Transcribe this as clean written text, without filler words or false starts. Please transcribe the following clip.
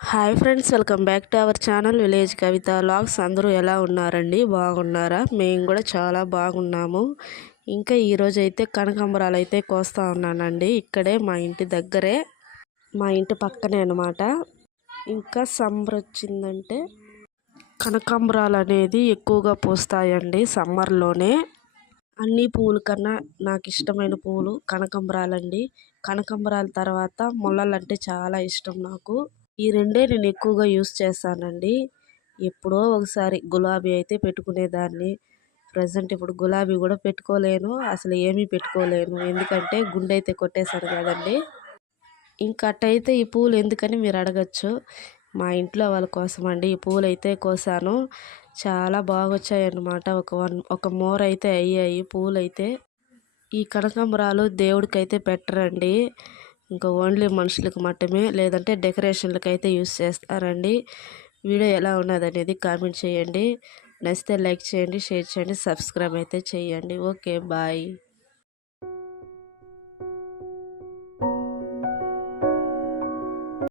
Hi friends, welcome back to our channel village Kavitha vlogs. అందరూ ఎలా ఉన్నారండి? బాగున్నారా? మేము కూడా చాలా బాగున్నాము. ఇంకా ఈరోజు అయితే కనకాంబరాలు అయితే కోస్తా ఉన్నానండి. ఇక్కడే మా ఇంటి దగ్గరే, మా ఇంటి పక్కనే అనమాట. ఇంకా సమ్మర్ వచ్చిందంటే కనకాంబరాలు అనేది ఎక్కువగా పూస్తాయండి సమ్మర్లోనే. అన్ని పూల కన్నా నాకు ఇష్టమైన పూలు కనకాంబరాలండి. కనకాంబరాల తర్వాత ముల్లలంటే చాలా ఇష్టం నాకు. ఈ రెండే నేను ఎక్కువగా యూస్ చేస్తానండి. ఎప్పుడో ఒకసారి గులాబీ అయితే పెట్టుకునేదాన్ని. ప్రజెంట్ ఇప్పుడు గులాబీ కూడా పెట్టుకోలేను, అసలు ఏమీ పెట్టుకోలేను. ఎందుకంటే గుండె అయితే కొట్టేశాను కదండి. ఇంకా అట్టయితే ఈ పూలు ఎందుకని మీరు అడగచ్చు. మా ఇంట్లో వాళ్ళ కోసం అండి ఈ పూలు అయితే కోసాను. చాలా బాగా వచ్చాయన్నమాట. ఒక మోర అయితే అయ్యాయి పూలు అయితే. ఈ కనకాంబరాలు దేవుడికైతే పెట్టరండి, ఇంకా ఓన్లీ మనుషులకు మాత్రమే, లేదంటే డెకరేషన్లకు అయితే యూస్ చేస్తారండి. వీడియో ఎలా ఉన్నది అనేది కామెంట్ చేయండి. నచ్చితే లైక్ చేయండి, షేర్ చేయండి, సబ్స్క్రైబ్ అయితే చేయండి. Okay, bye.